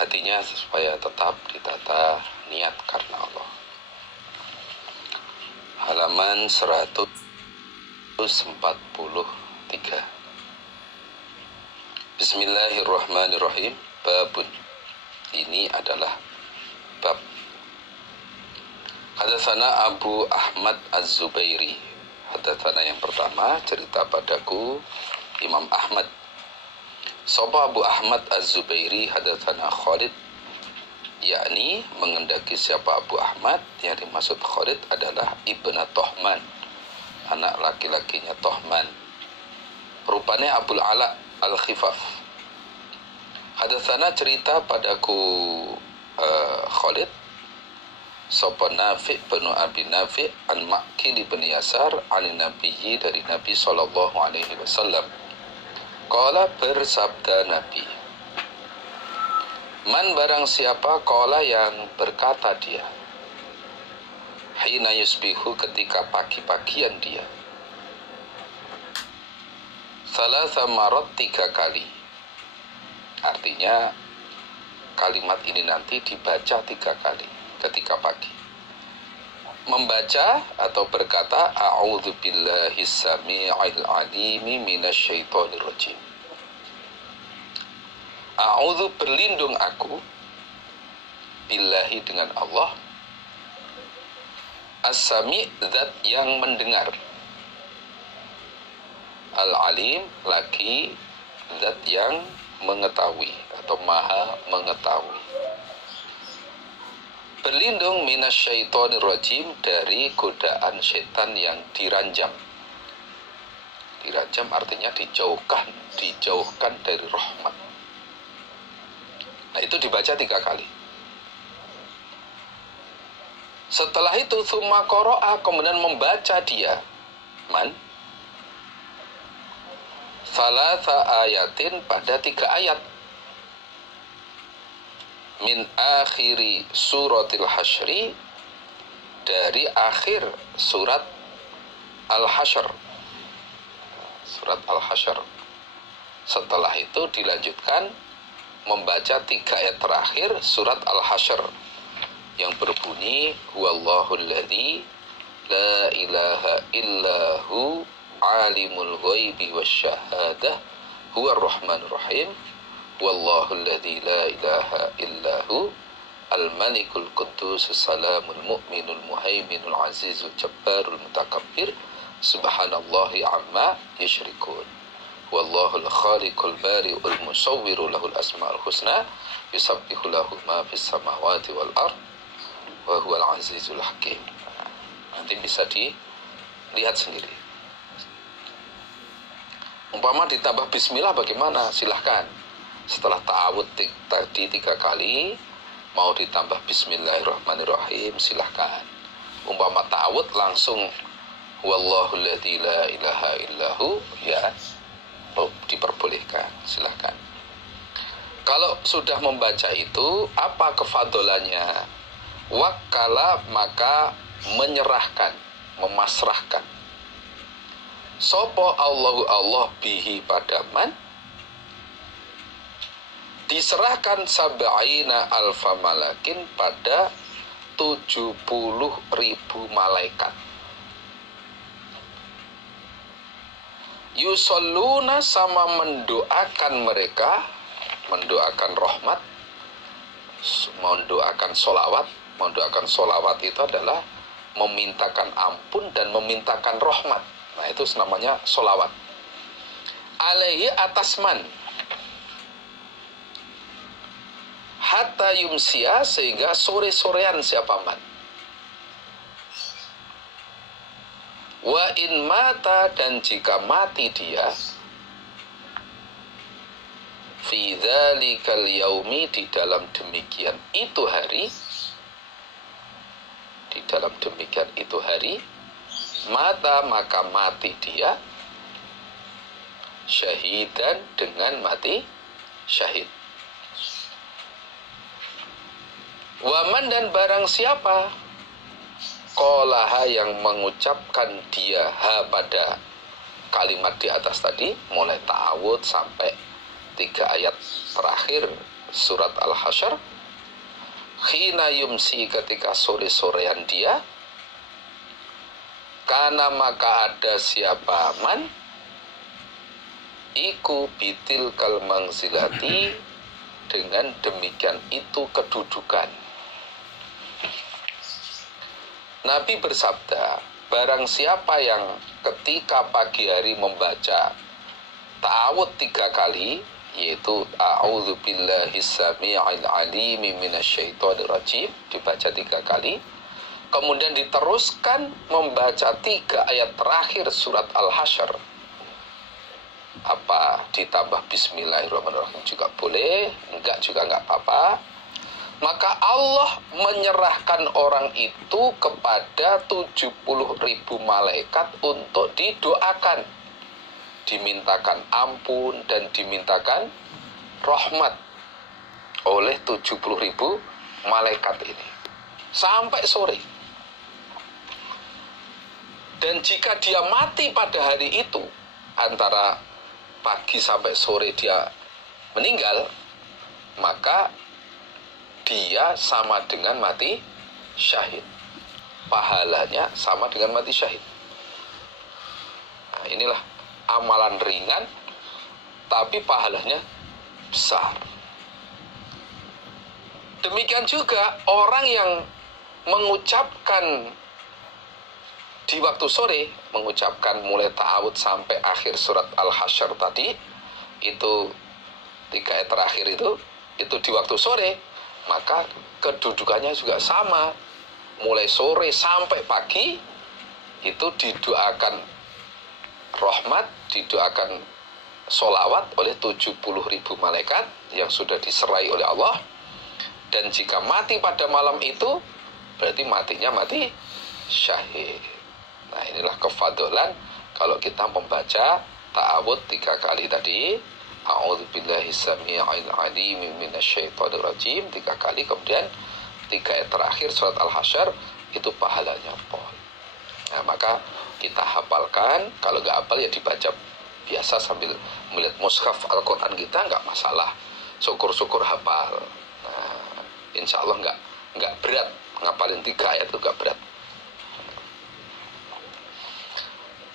hatinya supaya tetap ditata niat karena Allah. Halaman 143. Bismillahirrahmanirrahim. Babun. Ini adalah bab. Hadatsana Abu Ahmad Az-Zubairi. Hadatsana yang pertama, cerita padaku Imam Ahmad. Sapa Abu Ahmad Az-Zubairi hadatsana Khalid, yakni mengendaki siapa Abu Ahmad, yang dimaksud Khalid adalah Ibnu Tohman, anak laki-lakinya Tohman. Rupanya Abul Ala Al-Khifaf. Hadatsana cerita padaku Khalid, sapa Nafi' bin Abi Nafi' an Ma'qil bin Yasar an Nabiyyi, dari Nabi sallallahu alaihi wasallam. Qala, bersabda Nabi, man barang siapa, qala yang berkata dia, hina yusbihu, ketika pagi-pagian dia, salasa marat, 3 kali. Artinya kalimat ini nanti dibaca 3 kali ketika pagi. Membaca atau berkata, a'udzu billahi samii'il 'alimi minasyaitonir rajim. A'udzu, berlindung aku, billahi, dengan Allah, as-sami', zat yang mendengar, al-alim, lagi zat yang mengetahui atau maha mengetahui. Berlindung minasyaitonir rajim, dari godaan setan yang diranjam. Diranjam artinya dijauhkan dari rahmat. Nah, itu dibaca 3 kali. Setelah itu tsumma qara'a, kemudian membaca dia, man, salasa ayatin, pada 3 ayat, min akhiri suratil hasyri, dari akhir surat Al-Hasyr. Surat Al-Hasyr. Setelah itu dilanjutkan membaca 3 ayat terakhir surat Al-Hasyr yang berbunyi, huwallahul ladzi la ilaha illahu alimul ghaibi wasyahadah huwar rahmanur rahim, wallahul ladzi la ilaha illahu al-malikul quddus salamul mu'minul muhaiminul azizul jabbarul mutakabbir subhanallahi amma yusyrikun, wallahul khaliqul bari'ul musawwiru lahul asmaul husna yusabbihu lahu ma fis samawati wal ard wa huwal azizul hakim. Nanti bisa dilihat sendiri. Umpama ditambah bismillah bagaimana? Silahkan. Setelah ta'awud tadi 3 kali, mau ditambah bismillahirrahmanirrahim, silahkan. Umpama ta'awud langsung wallahul ladzi la ilaha illahu, ya, diperbolehkan, silahkan. Kalau sudah membaca itu, apa kefadolannya? Wakala, maka menyerahkan, memasrahkan. Sopo Allahu Allah bihi, pada man, diserahkan sab'ina alfa malakin, pada 70.000 malaikat. Yusalluna, sama mendoakan mereka, mendoakan rahmat, mendoakan solawat. Mendoakan solawat itu adalah memintakan ampun dan memintakan rahmat. Nah, itu namanya solawat. Alaihi, atas man, hatta yumsia, sehingga sore-sorean siapa man. Wa in mata, dan jika mati dia, fi dzalikal yaumi, di dalam demikian itu hari, di dalam demikian itu hari, mata, maka mati dia, syahidan, dengan mati syahid. Waman, dan barang siapa, qolaha, yang mengucapkan dia, ha, pada kalimat di atas tadi, mulai ta'awud sampai 3 ayat terakhir surat Al-Hasyr, khina yumsi ketika sore-sorean dia, karena maka ada siapa man iku bitil kal mangzilati, dengan demikian itu kedudukan. Nabi bersabda, barang siapa yang ketika pagi hari membaca ta'awud 3 kali, yaitu a'udzubillahi sami'il alimi minasyaitonir rajim, dibaca 3 kali, kemudian diteruskan membaca 3 ayat terakhir surat Al-Hasyr, apa ditambah bismillahirrahmanirrahim juga boleh, enggak juga enggak apa-apa, maka Allah menyerahkan orang itu kepada 70.000 malaikat untuk didoakan, dimintakan ampun dan dimintakan rahmat oleh 70.000 malaikat ini sampai sore. Dan jika dia mati pada hari itu, antara pagi sampai sore dia meninggal, maka dia sama dengan mati syahid. Pahalanya sama dengan mati syahid. Nah, inilah amalan ringan, tapi pahalanya besar. Demikian juga orang yang mengucapkan di waktu sore, mengucapkan mulai ta'awud sampai akhir surat Al-Hasyr tadi, itu 3 ayat terakhir itu di waktu sore, maka kedudukannya juga sama. Mulai sore sampai pagi itu didoakan rahmat, didoakan sholawat oleh 70.000 malaikat yang sudah diserai oleh Allah. Dan jika mati pada malam itu, berarti matinya mati syahid. Nah, inilah kefadolan kalau kita membaca ta'awud 3 kali tadi, a'udzubillahi sami'il alimi minasyaitonir rajim 3 kali, kemudian 3 ayat terakhir surat Al-Hasyr, itu pahalanya pol. Nah, maka kita hafalkan. Kalau nggak hafal ya dibaca biasa sambil melihat mushaf Al-Quran kita, nggak masalah. Syukur-syukur hafal. Nah, insya Allah nggak berat. Ngapalin 3 ayat itu nggak berat.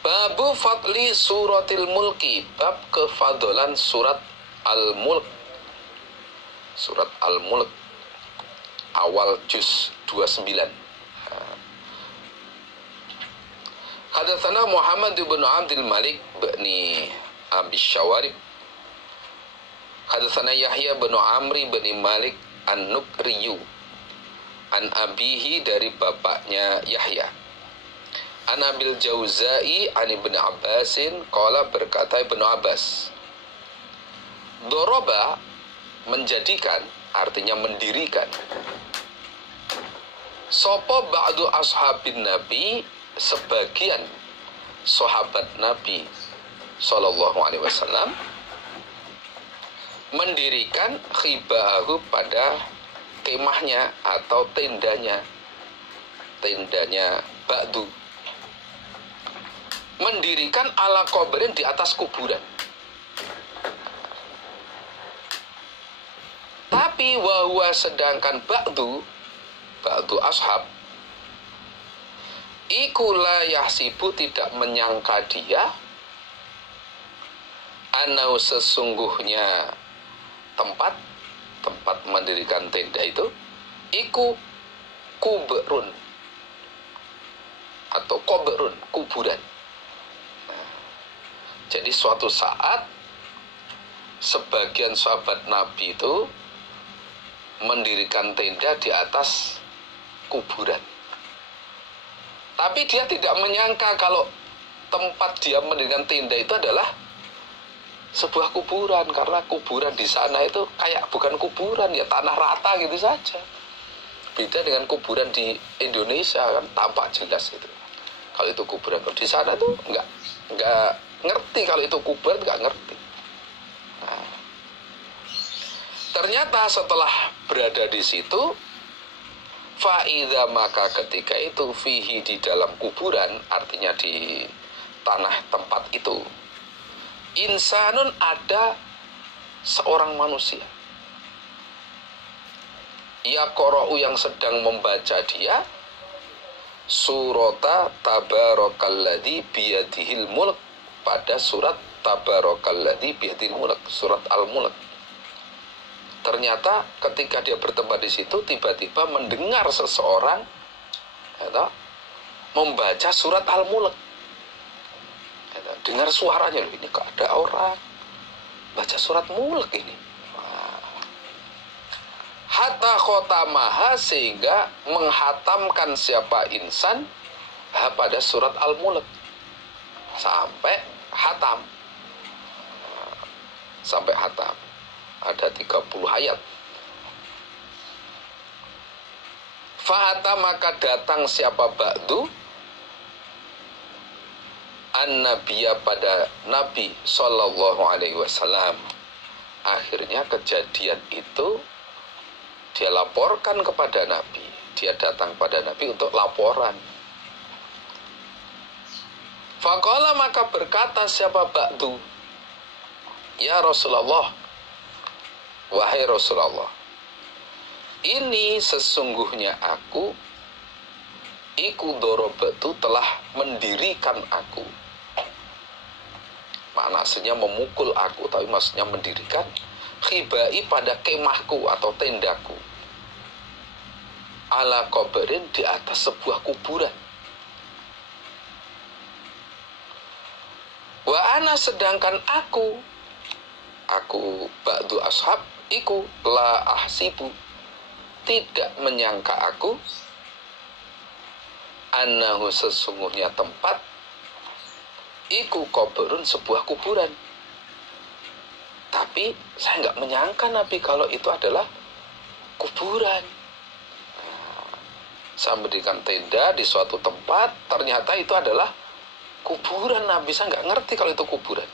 Babu fadli suratil mulki, bab kefadolan surat Al-Mulk. Surat Al-Mulk awal juz 29. Hadatsana Muhammad bin Abdul Malik bin Abi Syawarib. Hadatsana Yahya bin Amri bin Malik An-Nukriyu, an abihi, dari bapaknya Yahya, an Abil Jauzai an Ibn Abbasin qala, berkata Ibnu Abbas, doroba, menjadikan, artinya mendirikan, sopo ba'du ashabin Nabi, sebagian sahabat Nabi Sallallahu Alaihi Wasallam, mendirikan khibahu, pada kemahnya atau tendanya ba'du, mendirikan ala kubrin, di atas kuburan. Tapi wahwa, sedangkan ba'du ashab, iku la yahsibu, tidak menyangka dia, anau, sesungguhnya tempat mendirikan tenda itu, iku kubrun atau kubrun, kuburan. Jadi suatu saat sebagian sahabat Nabi itu mendirikan tenda di atas kuburan. Tapi dia tidak menyangka kalau tempat dia mendirikan tenda itu adalah sebuah kuburan, karena kuburan di sana itu kayak bukan kuburan, ya tanah rata gitu saja. Beda dengan kuburan di Indonesia, kan tampak jelas itu. Kalau itu kuburan, kalau di sana tuh nggak ngerti, kalau itu kuburan nggak ngerti. Nah, ternyata setelah berada di situ, fa'idha, maka ketika itu, fihi, di dalam kuburan, artinya di tanah tempat itu, insanun, ada seorang manusia. yaqra'u yang sedang membaca dia surata tabarakalladzi biyadihil mulk, pada surat tabarakalladzi biyadihil mulk, surat Al-Mulk. Ternyata ketika dia bertempat di situ tiba-tiba mendengar seseorang membaca surat Al-Mulk. Dengar suaranya, ini kok ada orang baca surat Mulk ini. Hatta khotamaha, sehingga menghatamkan siapa insan pada surat Al-Mulk sampai hatam. Sampai hatam. Ada 30 ayat. Fa'ata, maka datang siapa ba'du an-nabiya, pada Nabi Sallallahu Alaihi Wasallam. Akhirnya kejadian itu dia laporkan kepada Nabi. Dia datang pada Nabi untuk laporan. Faqala, maka berkata siapa ba'du, ya Rasulullah, wahai Rasulullah, ini sesungguhnya aku, iku dorobatu, telah mendirikan aku. Makna aslinya memukul aku, tapi maksudnya mendirikan. Khibai, pada kemahku atau tendaku. Ala qabrin, di atas sebuah kuburan. Wa ana, sedangkan aku ba'du ashab, iku la ahsibu, tidak menyangka aku, annahu, sesungguhnya tempat, iku qabrun, sebuah kuburan. Tapi saya nggak menyangka Nabi kalau itu adalah kuburan. Saya mendirikan tenda di suatu tempat, ternyata itu adalah kuburan. Nabi saya nggak ngerti kalau itu kuburan.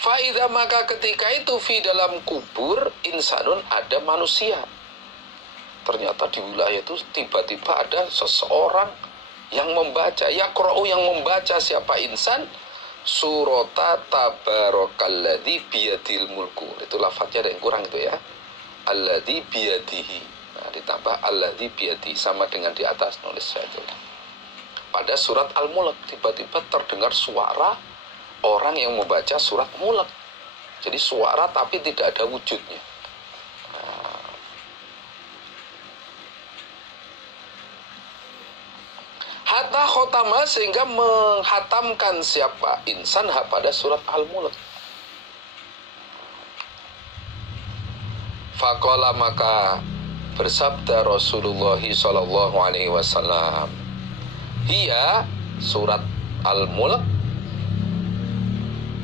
Fa'idha, maka ketika itu fi dalam kubur insanun, ada manusia. Ternyata di wilayah itu tiba-tiba ada seseorang yang membaca, yaqra'u, yang membaca siapa insan, surata tabarakalladzi biyadil mulku. Itu lafadznya ada yang kurang itu ya. Alladzi biyadihi. Nah, ditambah alladzi biyadihi, sama dengan di atas nulis saya itu. Pada surat Al-Mulk tiba-tiba terdengar suara orang yang membaca surat Mulk. Jadi suara tapi tidak ada wujudnya. Hatta khotama, sehingga menghatamkan siapa insan pada surat Al-Mulk. Faqala, maka bersabda Rasulullah Sallallahu Alaihi Wasallam, hiya, surat Al-Mulk,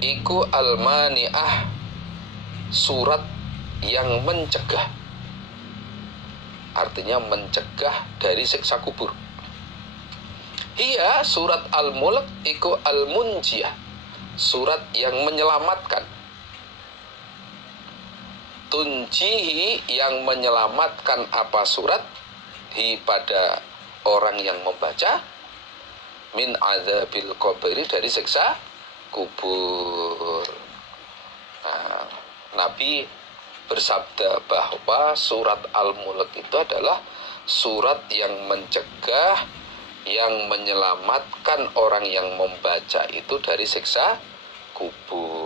iku al-mani'ah, surat yang mencegah. Artinya mencegah dari siksa kubur. Hiya, surat Al-Mulk, iku al-munjiyah, surat yang menyelamatkan. Tunjihi, yang menyelamatkan apa surat, hi, pada orang yang membaca, min adzabil qabri, dari siksa kubur. Nah, Nabi bersabda bahwa surat Al-Mulk itu adalah surat yang mencegah, yang menyelamatkan orang yang membaca itu dari siksa kubur.